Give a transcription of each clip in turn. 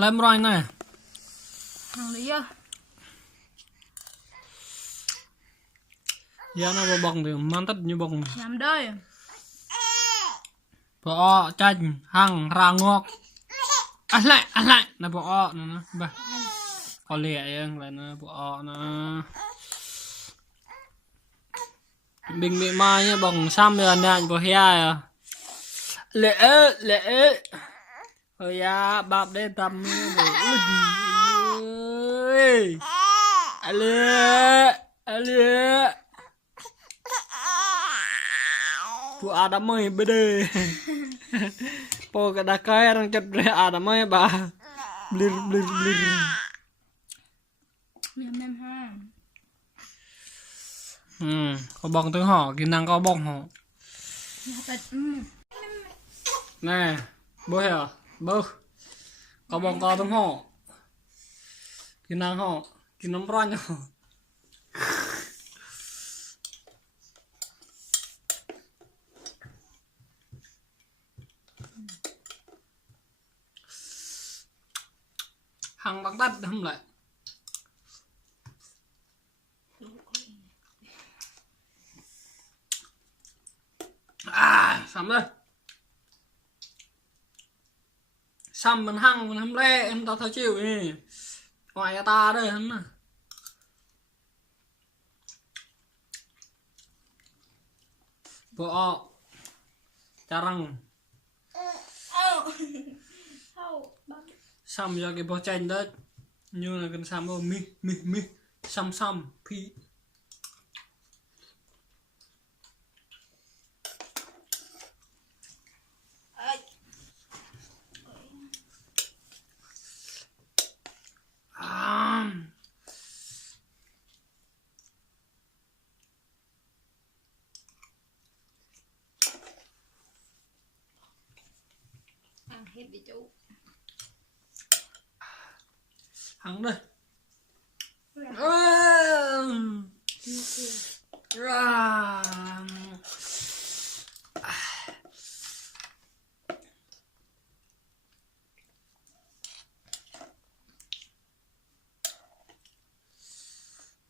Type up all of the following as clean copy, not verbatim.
Lấy một này. Hàng lý à? Giờ nó bong thì mang tất như bong. Nhắm đây. Bỏ chanh hăng ra ngọc. Ăn lại nó bỏ nó ba. Có lẹ lại nó bỏ nó. Bình bị mai nhá bong xăm rồi nè bỏ hea à. Lẹ. Ôi ya bạp đây tầm ơi. Ale. Phụ Adam ơi bê đê. Po cái đá cây đang chặt ra Adam ơi bà. Blir. Mềm ha. Có bong tiếng họ, kỹ năng có bong họ. Nè, bố hả? Bố. Có bong có tiếng họ. Kỹ năng họ, kỹ năng ranh họ. Hằng bằng tắt không lại. Sắm đây. Sắm mình hăng mình hâm le em tao thấy chịu đi. Ngoài ta đây hắn nè. Vợ Charang. Xăm cho cái bó chanh đấy. Như là cần xăm rồi mi. Xăm phi. Ăn hết đi chú. Hằng đây.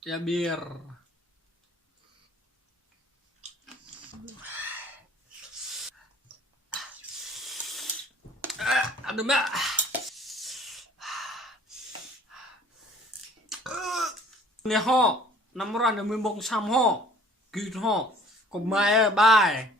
Ya bir. Aduh mbak. Nè ho, năm ran là 11 xăm ho, kịt ho, còn mai bài.